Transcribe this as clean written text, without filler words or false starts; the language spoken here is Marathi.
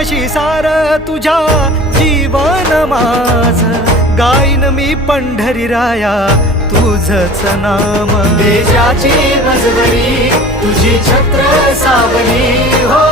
तुझ्याशी सार तुझ्या जीवन माझ गाईन मी पंढरी राया तुझच नाम. देशाची मजबरी तुझी छत्र सावली हो.